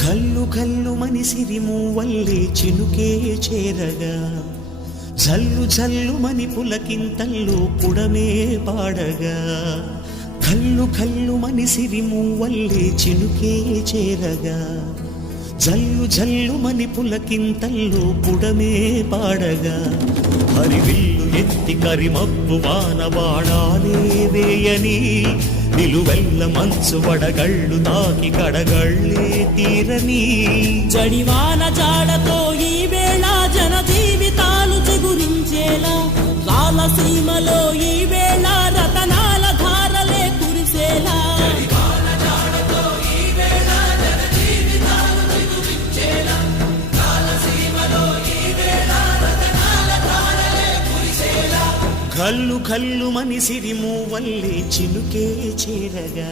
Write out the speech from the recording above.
కల్లు కల్లు మనిసిరి మూవల్లే చినుకే చేరగా జల్లు జల్లు మని పులకింతల్లో పుడమే పాడగా కల్లు కల్లు మనిసిరి మూవల్లే చినుకే చేరగా జల్లు జల్లు మని పులకింతల్లో పుడమే పాడగా హరివిల్లు ఎత్తి కరిమబ్బు వాన వాడాలే వేయని నిలువెల్ల మంచు వడగళ్ళు తాకి కడగళ్ళే తీరని జడివాన జాడతో ఈ వేళ జన జీవితాలు చిగురించేలా రాలసీమలో ఈ వేళ రతనాల ధారలే కురిసేలా కల్లు కల్లు మనిసిరి మూవల్లే చినుకే చేరగా